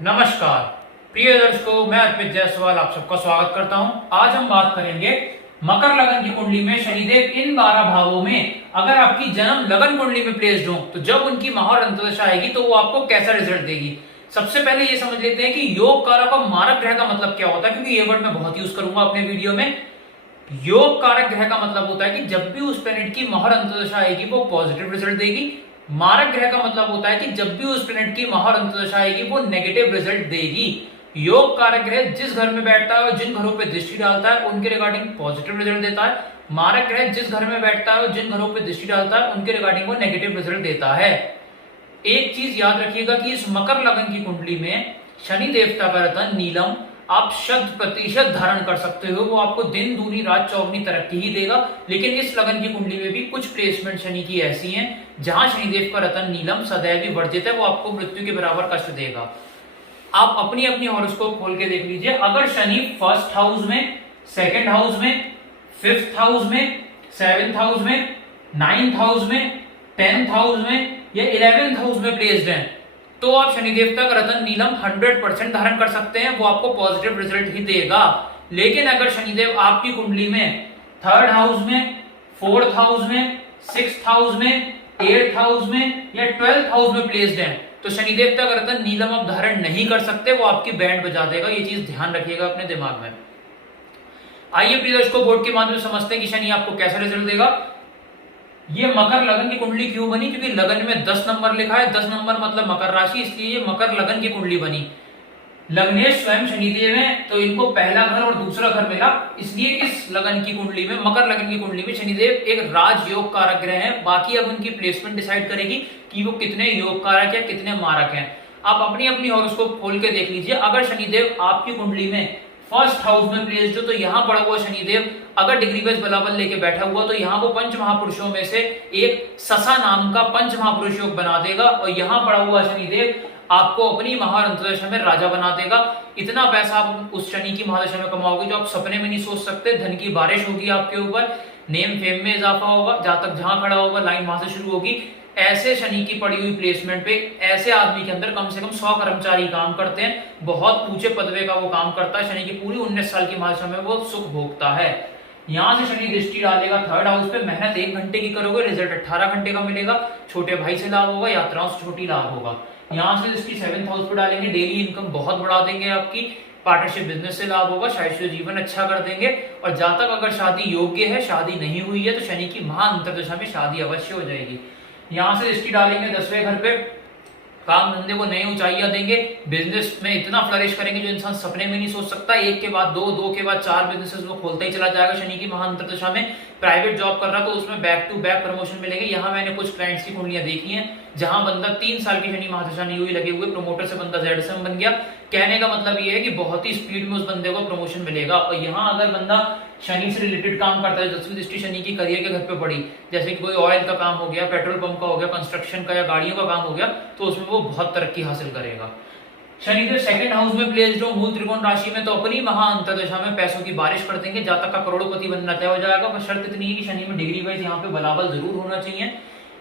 नमस्कार प्रिय दर्शकों, मैं अर्पित जायसवाल आप सबका स्वागत करता हूं। आज हम बात करेंगे मकर लगन की कुंडली में शनिदेव इन 12 भावों में अगर आपकी जन्म लगन कुंडली में प्लेस्ड हो तो जब उनकी महा और अंतर्दशा आएगी तो वो आपको कैसा रिजल्ट देगी। सबसे पहले ये समझ लेते हैं कि योग कारक और मारक ग्रह का मतलब क्या होता है, क्योंकि ये वर्ड मैं बहुत यूज करूंगा अपने वीडियो में। योग कारक ग्रह का मतलब होता है कि जब भी उस प्लेनेट की महर अंतर्दशा आएगी वो पॉजिटिव रिजल्ट देगी। मारक ग्रह का मतलब होता है कि जब भी उस प्लेनेट की महर अंतर्दशा आएगी वो नेगेटिव रिजल्ट देगी। योग कारक ग्रह जिस घर में बैठता है और जिन घरों पे दृष्टि डालता है उनके रिगार्डिंग पॉजिटिव रिजल्ट देता है। मारक ग्रह जिस घर में बैठता है और जिन घरों पे दृष्टि डालता है उनके रिगार्डिंग वो नेगेटिव रिजल्ट देता है। एक चीज याद रखिएगा कि इस मकर लगन की कुंडली में शनि देवता का रतन नीलम आप 100% धारण कर सकते हो। वो आपको दिन दूनी रात चौगनी तरक्की ही देगा। लेकिन इस लगन की कुंडली में भी कुछ प्लेसमेंट शनि की ऐसी हैं जहां शनिदेव का रतन नीलम सदैव ही वर्जित है, वो आपको मृत्यु के बराबर कष्ट देगा। आप अपनी अपनी हॉरोस्कोप खोल के देख लीजिए। अगर शनि फर्स्ट हाउस में, सेकंड हाउस में, फिफ्थ हाउस में, सेवेंथ हाउस में, नाइन्थ हाउस में, 10th हाउस में या 11th हाउस में प्लेस्ड है तो आप शनिदेवता का रतन नीलम 100% धारण कर सकते हैं, वो आपको पॉजिटिव रिजल्ट ही देगा। लेकिन अगर शनिदेव आपकी कुंडली में थर्ड हाउस में, फोर्थ हाउस में, सिक्स्थ हाउस में, 8th हाउस में या 12th हाउस में प्लेस्ड है तो शनिदेवता का रतन नीलम आप धारण नहीं कर सकते, वो आपकी बैंड बजा देगा। ये चीज ध्यान रखिएगा अपने दिमाग में। आइए प्रिय दर्शकों, बोर्ड के माध्यम से समझते हैं कि शनि आपको कैसा रिजल्ट देगा। ये मकर लगन की कुंडली क्यों बनी, क्योंकि लगन में 10 नंबर लिखा है। 10 नंबर मतलब मकर राशि, इसलिए ये मकर लगन की कुंडली बनी। लग्नेश स्वयं शनिदेव है तो इनको पहला घर और दूसरा घर मिला, इसलिए इस लगन की कुंडली में, मकर लगन की कुंडली में शनिदेव एक राजयोग कारक ग्रह है। बाकी अब उनकी प्लेसमेंट डिसाइड करेगी कि वो कितने योग कारक है, कितने मारक हैं। आप अपनी अपनी हॉरोस्कोप खोल के देख लीजिए। अगर शनिदेव आपकी कुंडली में फर्स्ट हाउस में प्लेस्ड हो तो यहाँ पड़ा हुआ शनिदेव अगर डिग्री वाइज बलाबल लेके बैठा हुआ तो यहाँ वो पंच महापुरुषों में से एक ससा नाम का पंच महापुरुष योग बना देगा और यहाँ पड़ा हुआ शनिदेव आपको अपनी महा अंतर्दशा में राजा बना देगा। इतना पैसा आप उस शनि की महादशा में कमाओगे जो आप सपने में नहीं सोच सकते। धन की बारिश होगी आपके ऊपर, नेम फेम में इजाफा होगा, जहां तक जहां खड़ा होगा लाइन वहां से शुरू होगी। ऐसे शनि की पड़ी हुई प्लेसमेंट पे ऐसे आदमी के अंदर कम से कम 100 कर्मचारी काम करते हैं। बहुत ऊंचे पदवे का वो काम करता है। शनि की पूरी 19 साल की महादशा में वो सुख भोगता है। यहाँ से शनि दृष्टि डालेगा थर्ड हाउस पे। मेहनत 1 घंटे की करोगे, रिजल्ट 18 घंटे का मिलेगा। छोटे भाई से लाभ होगा, यात्राओं से छोटी लाभ होगा। यहाँ से दृष्टि 7th हाउस पे डालेंगे, डेली इनकम बहुत बढ़ा देंगे आपकी। पार्टनरशिप बिजनेस से लाभ होगा, शारीरिक जीवन अच्छा कर देंगे। और जहां तक अगर शादी योग्य है, शादी नहीं हुई है तो शनि की महा अंतर्दशा में शादी अवश्य हो जाएगी। यहाँ से दृष्टि डालेंगे 10वें घर पे, काम धंधे को नई ऊंचाइयां देंगे। बिजनेस में इतना फ्लरिश करेंगे जो इंसान सपने में नहीं सोच सकता। एक के बाद दो, दो के बाद 4 बिजनेसेस वो खोलता ही चला जाएगा। शनि की महाअंतर्दशा में प्राइवेट जॉब कर रहा तो उसमें बैक टू बैक प्रमोशन मिलेंगे। यहाँ मैंने कुछ क्लाइंट्स की कुंडलियां देखी हैं जहां बंदा 3 साल की शनि महादशा नहीं हुई, लगे हुए प्रमोटर से बंदा जेडसम बन गया। कहने का मतलब ये है कि बहुत ही स्पीड में उस बंदे को प्रमोशन मिलेगा। और यहाँ अगर बंदा शनि से रिलेटेड काम करता है, 10वीं दृष्टि शनि की करियर के घर पे पड़ी, जैसे कि कोई ऑयल का काम हो गया, पेट्रोल पंप का हो गया, कंस्ट्रक्शन का या गाड़ियों का काम हो गया, तो उसमें वो बहुत तरक्की हासिल करेगा। शनिदेव सेकंड हाउस में प्लेस्ड हो मूल त्रिकोण राशि में तो अपनी महा अंतर्दशा में पैसों की बारिश कर देंगे। जहां तक का करोड़पति बनना तय हो जाएगा। बस शर्त इतनी है कि शनि में डिग्री वाइज यहाँ पे बलाबल जरूर होना चाहिए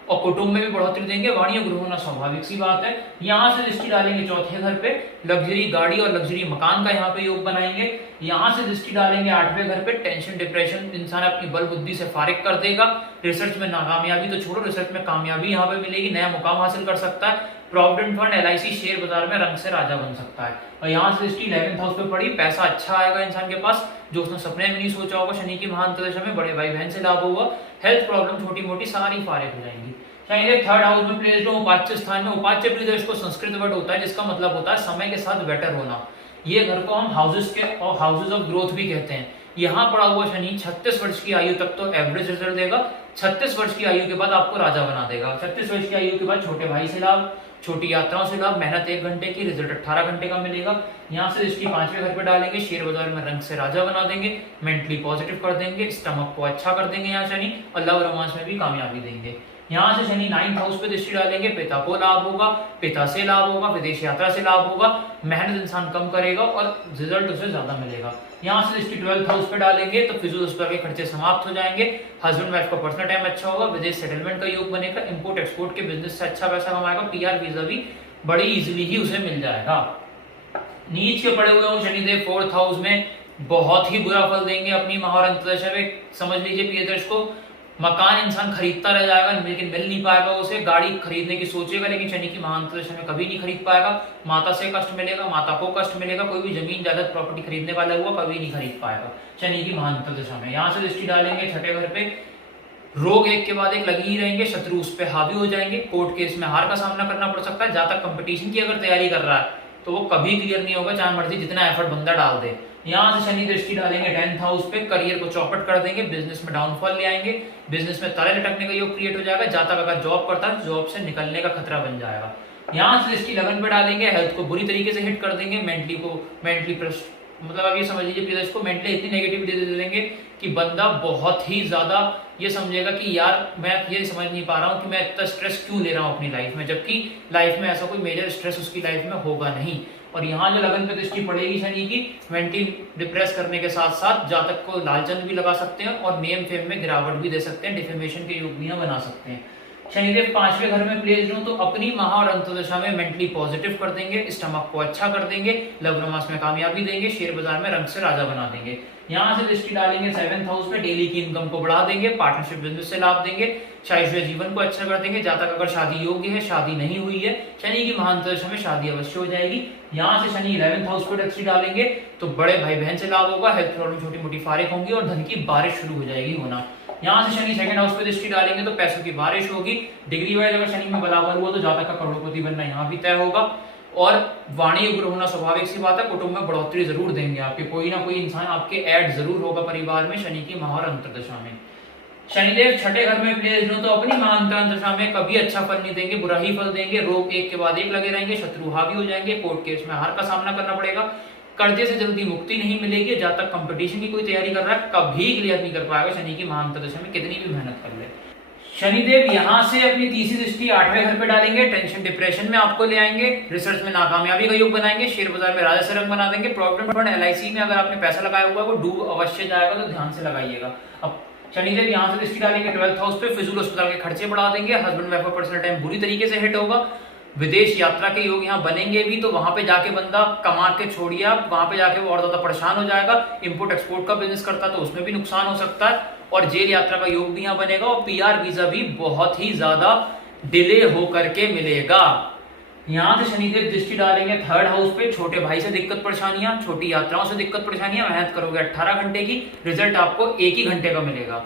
और कुटुंब में भी बढ़ोतरी देंगे। वाणिज्य गृह होना स्वाभाविक सी बात है। यहाँ से दृष्टि डालेंगे चौथे घर पे, लग्जरी गाड़ी और लग्जरी मकान का यहाँ पे योग बनाएंगे। यहाँ से दृष्टि डालेंगे 8वें घर पे, टेंशन डिप्रेशन इंसान अपनी बल बुद्धि से फारिग कर देगा। रिसर्च में नाकामयाबी तो छोड़ो, रिसर्च में कामयाबी यहाँ पे मिलेगी, नया मुकाम हासिल कर सकता है। प्रोविडेंट फंड, LIC, शेयर बाजार में रंग से राजा बन सकता है। और यहाँ से दृष्टि 11th हाउस पे पड़ी, पैसा अच्छा आएगा इंसान के पास जो उसने सपने में नहीं सोचा होगा। शनि की महाअंतर्दशा में बड़े भाई बहन से लाभ होगा। हेल्थ प्रॉब्लम छोटी मोटी सारी फारिग हो जाएंगी। शनिदेव थर्ड हाउस में प्लेस्ड हो उपाच्य स्थान में। उपाच्य प्रिय को संस्कृत वर्ड होता है जिसका मतलब होता है समय के साथ बेटर होना। ये घर को हम हाउसेस के और हाउसेस ऑफ ग्रोथ भी कहते हैं। यहाँ पड़ा हुआ शनि 36 वर्ष की आयु तक तो एवरेज रिजल्ट देगा। 36 वर्ष की आयु के बाद आपको राजा बना देगा। 36 वर्ष की आयु के बाद छोटे भाई से लाभ, छोटी यात्राओं से लाभ, मेहनत 1 घंटे की, रिजल्ट 18 घंटे का मिलेगा। यहाँ से दृष्टि 5वें घर पे डालेंगे, शेयर बाजार में रंग से राजा बना देंगे, मेंटली पॉजिटिव कर देंगे, स्टमक को अच्छा कर देंगे यहाँ शनि, और लव रोमांस में भी कामयाबी देंगे। यहाँ से शनि 9th हाउस पे दृष्टि डालेंगे, पिता को लाभ होगा, पिता से लाभ होगा, विदेश यात्रा से लाभ होगा, मेहनत इंसान कम करेगा और रिजल्ट उसे ज्यादा मिलेगा। यहाँ से दृष्टि 12th हाउस पे डालेंगे तो फिजूल अस्पताल के खर्चे समाप्त हो जाएंगे। हस्बैंड वाइफ का पर्सनल टाइम अच्छा होगा, विदेश सेटलमेंट का योग बनेगा, इंपोर्ट एक्सपोर्ट के बिजनेस से अच्छा पैसा कमाएगा, PR वीजा भी बड़ी इजीली ही उसे मिल जाएगा। नीच के पड़े हुए हो शनिदेव फोर्थ हाउस में, बहुत ही बुरा फल देंगे अपनी महा और अंतर्दशा में। समझ लीजिए प्रिय दर्शकों, मकान इंसान खरीदता रह जाएगा लेकिन मिल नहीं पाएगा उसे, गाड़ी खरीदने की सोचेगा लेकिन शनि की महाअंतर्दशा में कभी नहीं खरीद पाएगा, माता से कष्ट मिलेगा, माता को कष्ट मिलेगा, कोई भी जमीन जायदाद प्रॉपर्टी खरीदने वाला हुआ कभी नहीं खरीद पाएगा शनि की महाअंतर्दशा में। यहाँ से दृष्टि डालेंगे छठे घर पे, रोग एक के बाद एक लगी ही रहेंगे, शत्रु उस पर हावी हो जाएंगे, कोर्ट केस में हार का सामना करना पड़ सकता है। जहां तक कंपटीशन की अगर तैयारी कर रहा है तो वो कभी क्लियर नहीं होगा, चाहे मर्जी जितना एफर्ट बंदा डाल दे। यहाँ से शनि दृष्टि डालेंगे 10th हाउस पे, करियर को चौपट कर देंगे, बिजनेस में डाउनफॉल ले आएंगे, बिजनेस में ताले लटकने का योग क्रिएट हो जाएगा। जहां तक अगर जॉब करता है जॉब से निकलने का खतरा बन जाएगा। यहाँ से दृष्टि लगन पे डालेंगे, हेल्थ को बुरी तरीके से हिट कर देंगे, मेंटली मतलब आप ये समझ लीजिए प्रिय दर्शकों, मेंटली इतनी नेगेटिविटी दे देंगे कि बंदा बहुत ही ज्यादा ये समझेगा कि यार मैं ये समझ नहीं पा रहा हूँ कि मैं इतना स्ट्रेस क्यों ले रहा हूँ अपनी लाइफ में, जबकि लाइफ में ऐसा कोई मेजर स्ट्रेस उसकी लाइफ में होगा नहीं। और यहाँ जो लगन पे दृष्टि पड़ेगी शनि की, मेंटली डिप्रेस करने के साथ साथ जातक को लालचन भी लगा सकते हैं और नेम फेम में गिरावट भी दे सकते हैं, डिफेमेशन के योग भी बना सकते हैं। शनिदेव 5वें घर में प्लेस्ड हो तो अपनी महा और अंतर्दशा में मेंटली पॉजिटिव कर देंगे, स्टमक को अच्छा कर देंगे, लग्न मास में कामयाबी देंगे, शेयर बाजार में रंग से राजा बना देंगे। यहाँ से दृष्टि डालेंगे 7th हाउस में, डेली की इनकम को बढ़ा देंगे, पार्टनरशिप बिजनेस से लाभ देंगे, शारीरिक जीवन को अच्छा कर देंगे। जहां तक अगर शादी योग्य है, शादी नहीं हुई है, शनि की महाअंतर्दशा में शादी अवश्य हो जाएगी। यहाँ से शनि 11th हाउस पर दृष्टि डालेंगे तो बड़े भाई बहन से लाभ होगा, हेल्थ प्रॉब्लम छोटी मोटी फारिग होंगी और धन की बारिश शुरू हो जाएगी होना। यहाँ से शनि 2nd हाउस पे दृष्टि डालेंगे तो पैसों की बारिश होगी। डिग्री वाइज अगर शनि में बराबर हुआ तो जातक का करोड़पति बनना यहाँ भी तय होगा। और वाणी उग्र होना स्वाभाविक सी बात है, कुटुंब में बढ़ोतरी जरूर देंगे आपके, कोई ना कोई इंसान आपके ऐड जरूर होगा परिवार में शनि की महा और अंतर्दशा में। शनिदेव छठे घर में प्लेस्ड हो तो अपनी महाअंतर्दशा में कभी अच्छा फल नहीं देंगे, बुरा ही फल देंगे, रोग एक के बाद एक लगे रहेंगे, शत्रु हावी हो जाएंगे, कोर्ट केस में हार का सामना करना पड़ेगा, कर्जे से जल्दी मुक्ति नहीं मिलेगी। जहां तक कंपटीशन की कोई तैयारी कर रहा है कभी क्लियर नहीं कर पाएगा शनि की महाअंतर्दशा में, कितनी भी मेहनत कर ले। शनिदेव यहाँ से अपनी तीसरी दृष्टि 8वें घर पे डालेंगे, टेंशन डिप्रेशन में आपको ले आएंगे, रिसर्च में नाकामयाबी का योग बनाएंगे, शेयर बाजार में राजा से रंग बना देंगे, प्रोविडेंट फंड LIC में अगर आपने पैसा लगाया हुआ है वो डूब अवश्य जाएगा, तो ध्यान से लगाइएगा। अब शनिदेव यहाँ से दृष्टि डालेंगे 12th हाउस पे, फिजूल अस्पताल के खर्चे बढ़ा देंगे, हस्बैंड वाइफ का पर्सनल टाइम बुरी तरीके से हिट होगा, विदेश यात्रा के योग यहाँ बनेंगे भी, तो वहां पे जाके बंदा कमा के छोड़िए आप, वहां पे जाके वो और ज्यादा परेशान हो जाएगा। इंपोर्ट एक्सपोर्ट का बिजनेस करता तो उसमें भी नुकसान हो सकता है, और जेल यात्रा का योग भी यहाँ बनेगा, और PR वीजा भी बहुत ही ज्यादा डिले होकर के मिलेगा। यहाँ से शनिदेव दृष्टि डालेंगे 3rd हाउस पे, छोटे भाई से दिक्कत परेशानियां, छोटी यात्राओं से दिक्कत परेशानियां, मेहनत करोगे 18 घंटे की, रिजल्ट आपको 1 ही घंटे का मिलेगा।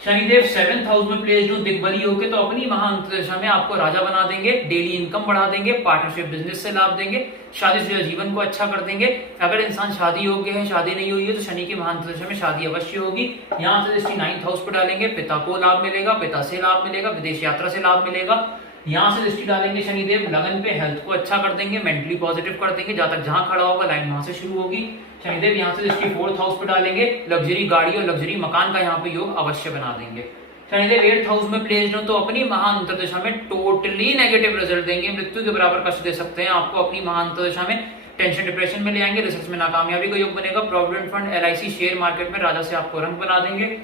शनिदेव 7th हाउस में प्लेस्ड हो दिग्बली होके तो अपनी महाअंतर्दशा में आपको राजा बना देंगे, डेली इनकम बढ़ा देंगे, पार्टनरशिप बिजनेस से लाभ देंगे, शादीशुदा जीवन को अच्छा कर देंगे। अगर इंसान शादी योग्य है, शादी नहीं हुई है तो शनि की महाअंतर्दशा में शादी अवश्य होगी। यहाँ से दृष्टि 9th हाउस पर डालेंगे, पिता को लाभ मिलेगा, पिता से लाभ मिलेगा, विदेश यात्रा से लाभ मिलेगा। यहाँ से दृष्टि डालेंगे शनिदेव लगन पे, हेल्थ को अच्छा कर देंगे, मेंटली पॉजिटिव कर देंगे, जहां तक जहां खड़ा होगा लाइन वहां से शुरू होगी। शनिदेव यहाँ से दृष्टि 4th हाउस पे डालेंगे, लग्जरी गाड़ी और लग्जरी मकान का यहाँ पे योग अवश्य बना देंगे। शनिदेव 8th हाउस में प्लेस्ड हो तो अपनी महाअंतर्दशा में टोटली नेगेटिव रिजल्ट देंगे, मृत्यु के बराबर कष्ट दे सकते हैं आपको अपनी महाअंतर्दशा में, टेंशन डिप्रेशन में ले आएंगे, रिसर्च में नाकामयाबी का योग बनेगा, provident fund LIC share market में राजा से आपको रंग बना देंगे।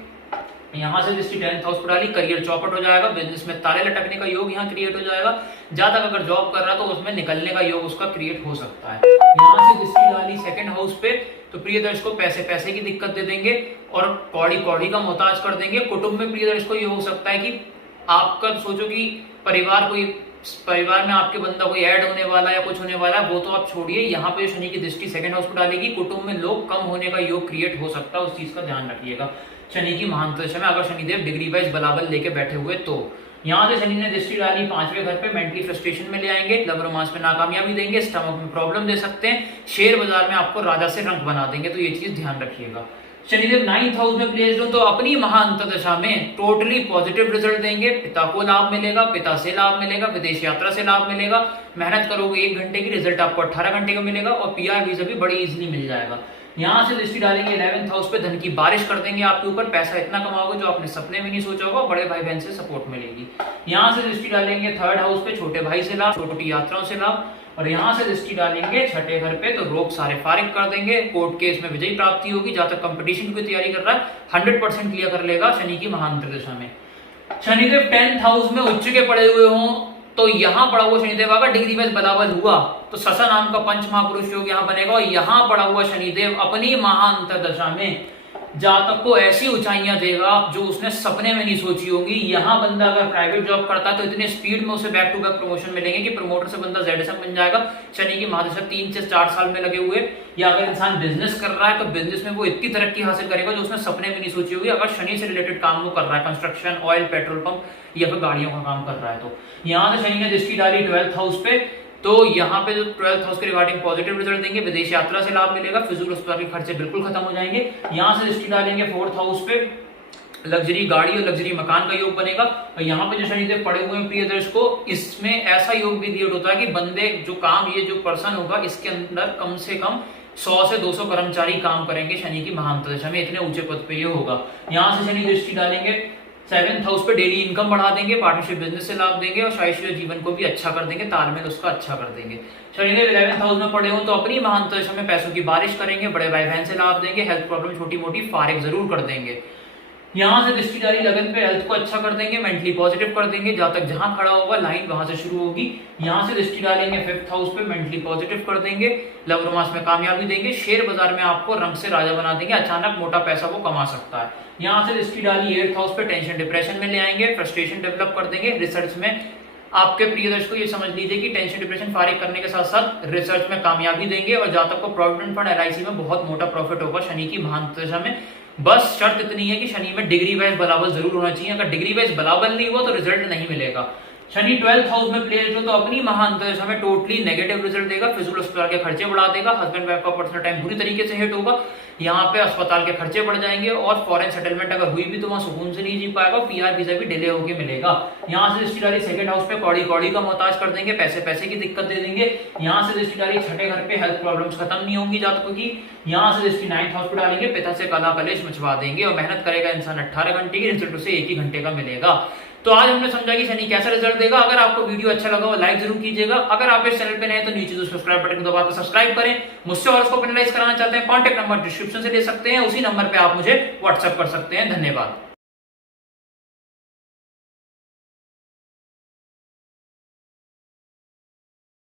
यहाँ से दृष्टि 10th हाउस पर डाली, करियर चौपट हो जाएगा, बिजनेस में ताले लटकने का योग यहाँ क्रिएट हो जाएगा, जहां तक अगर जॉब कर रहा तो उसमें निकलने का योग उसका क्रिएट हो सकता है। यहाँ से दृष्टि डाली 2nd हाउस पे तो प्रिय दर्शकों पैसे की दिक्कत दे देंगे और कौड़ी का मोहताज कर देंगे। कुटुंब में प्रिय दर्शकों ये हो सकता है कि आपका सोचो कि परिवार में आपके बंदा कोई ऐड होने वाला या कुछ होने वाला है, वो तो आप छोड़िए। यहाँ पे शनि की दृष्टि 2nd हाउस पर डालेगी, कुटुंब में लोग कम होने का योग क्रिएट हो सकता है, उस चीज का ध्यान रखिएगा। शनि की महाअंतर्दशा में अगर शनिदेव डिग्री वाइज बलाबल लेके बैठे हुए तो यहाँ से शनि ने दृष्टि डाली 5वें घर पे, मेंटली फ्रस्ट्रेशन में ले आएंगे, लव रोमांस में नाकामयाबी देंगे, स्टमक में प्रॉब्लम दे सकते हैं, शेयर बाजार में आपको राजा से रंग बना देंगे, तो ये चीज ध्यान रखिएगा। शनिदेव 9th हाउस में प्लेस्ड हो तो अपनी महाअंतर्दशा में टोटली पॉजिटिव रिजल्ट देंगे, पिता को लाभ मिलेगा, पिता से लाभ मिलेगा, विदेश यात्रा से लाभ मिलेगा, मेहनत करोगे 1 घंटे की, रिजल्ट आपको 18 घंटे का मिलेगा, और PR वीजा भी बड़ी इजीली मिल जाएगा। यहाँ से दृष्टि डालेंगे 11th हाउस पे, धन की बारिश कर देंगे आपके ऊपर, पैसा इतना कमाओगे जो आपने सपने में नहीं सोचा होगा, बड़े भाई बहन से सपोर्ट मिलेगी। यहाँ से दृष्टि डालेंगे 3rd हाउस पे, छोटे भाई से लाभ, छोटी यात्राओं से लाभ, और यहाँ से दृष्टि डालेंगे 6ठे घर पे तो रोग सारे फारिग कर देंगे, कोर्ट केस में विजयी प्राप्ति होगी, जहां तक कंपटीशन की तैयारी कर रहा है 100% क्लियर कर लेगा शनि की महाअंतर्दशा में। शनिदेव 10th हाउस में उच्च के पड़े हुए हों तो यहाँ पड़ा हुआ शनिदेव अगर डिग्री वाइज बलाबल हुआ तो ससा नाम का पंच महापुरुष योग यहाँ बनेगा, और यहाँ पड़ा हुआ शनिदेव अपनी महाअंतर दशा में जातक को ऐसी ऊंचाइयां देगा जो उसने सपने में नहीं सोची होंगी। यहाँ बंदा अगर प्राइवेट जॉब करता है तो इतने स्पीड में उसे बैक टू बैक प्रमोशन मिलेंगे कि प्रमोटर से बंदा ZSM बन जाएगा। शनि की महादशा 3 से 4 साल में लगे हुए, या अगर इंसान बिजनेस कर रहा है तो बिजनेस में वो इतनी तरक्की हासिल करेगा जो उसने सपने में नहीं सोची होगी। अगर शनि से रिलेटेड काम वो कर रहा है, कंस्ट्रक्शन, ऑयल, पेट्रोल पंप या फिर गाड़ियों का काम कर रहा है, तो यहाँ से शनि ने दृष्टि डाली 12th हाउस पे, तो यहाँ पे जो 12th हाउस के रिगार्डिंग पॉजिटिव रिजल्ट देंगे, विदेश यात्रा से लाभ मिलेगा, फिजूल अस्पताल के खर्चे बिल्कुल खत्म हो जाएंगे। यहाँ से दृष्टि डालेंगे 4th हाउस पे, लग्जरी गाड़ी और लग्जरी मकान का योग बनेगा। और यहाँ पे जो शनिदेव पड़े हुए हैं प्रिय दर्शकों, इसमें ऐसा योग भी क्रिएट होता है कि बंदे जो काम, ये जो पर्सन होगा इसके अंदर कम से कम 100 से 200 कर्मचारी काम करेंगे शनि की महाअंतर दशा में, इतने ऊंचे पद पे ये होगा। यहाँ से शनि दृष्टि डालेंगे 7th हाउस पे, डेली इनकम बढ़ा देंगे, पार्टनरशिप बिजनेस से लाभ देंगे और शारीरिक जीवन को भी अच्छा कर देंगे, तालमेल उसका अच्छा कर देंगे। शनिदेव 11th हाउस में पड़े हो तो अपनी महाअंतर दशा में पैसों की बारिश करेंगे, बड़े भाई बहन से लाभ देंगे, हेल्थ प्रॉब्लम छोटी मोटी फारिग जरूर कर देंगे। यहाँ से दृष्टि डाली लगन पे, हेल्थ को अच्छा कर देंगे, मेंटली पॉजिटिव कर देंगे, जातक जहां खड़ा होगा लाइन वहां से शुरू होगी। यहाँ से दृष्टि डालेंगे 5th हाउस पे, मेंटली पॉजिटिव कर देंगे, लव रोमांस में कामयाबी देंगे, शेयर बाजार में आपको रंग से राजा बना देंगे, अचानक मोटा पैसा वो कमा सकता है। यहाँ से दृष्टि डाली 8th हाउस पे, टेंशन डिप्रेशन में ले आएंगे, फ्रस्ट्रेशन डेवलप कर देंगे, रिसर्च में आपके प्रिय दर्शकों ये समझ लीजिए कि टेंशन डिप्रेशन फारिग करने के साथ साथ रिसर्च में कामयाबी देंगे, और जातक को प्रोविडेंट फंड LIC में बहुत मोटा प्रॉफिट होगा शनि की महाअंतर दशा में। बस शर्त इतनी है कि शनि में डिग्री वाइज बलाबल जरूर होना चाहिए, अगर डिग्री वाइज बलाबल नहीं हुआ तो रिजल्ट नहीं मिलेगा। शनि 12th हाउस में प्लेस्ड हो तो अपनी महाअंतर दशा में टोटली नेगेटिव रिजल्ट देगा, फिजूल अस्पताल के खर्चे बढ़ा देगा, हस्बैंड वाइफ का पर्सनल टाइम बुरी तरीके से हिट होगा, यहाँ पे अस्पताल के खर्चे बढ़ जाएंगे, और फॉरेन सेटलमेंट अगर हुई भी तो वहां सुकून से नहीं जी पाएगा, PR वीजा भी डिले होकर मिलेगा। यहाँ से दृष्टि डाली 2nd हाउस पे, कौड़ी कौड़ी का मोहताज कर देंगे, पैसे पैसे की दिक्कत दे देंगे। यहाँ से दृष्टि डाली 6ठे घर पे, हेल्थ प्रॉब्लम्स खत्म नहीं होंगी जातकों की। यहाँ से दृष्टि 9th हाउस पे डालेंगे, पिता से कला कलेश मचवा देंगे, और मेहनत करेगा इंसान 18 घंटे की, रिजल्ट उसे 1 ही घंटे का मिलेगा। तो आज हमने समझा कि शनि कैसा रिजल्ट देगा। अगर आपको वीडियो अच्छा लगा हो लाइक जरूर कीजिएगा, अगर आप इस चैनल पे नए तो नीचे जो सब्सक्राइब बटन को दबाकर सब्सक्राइब करें। मुझसे हॉरोस्कोप एनालाइज कराना चाहते हैं, कॉन्टैक्ट नंबर डिस्क्रिप्शन से ले सकते हैं, उसी नंबर पे आप मुझे व्हाट्सएप कर सकते हैं। धन्यवाद।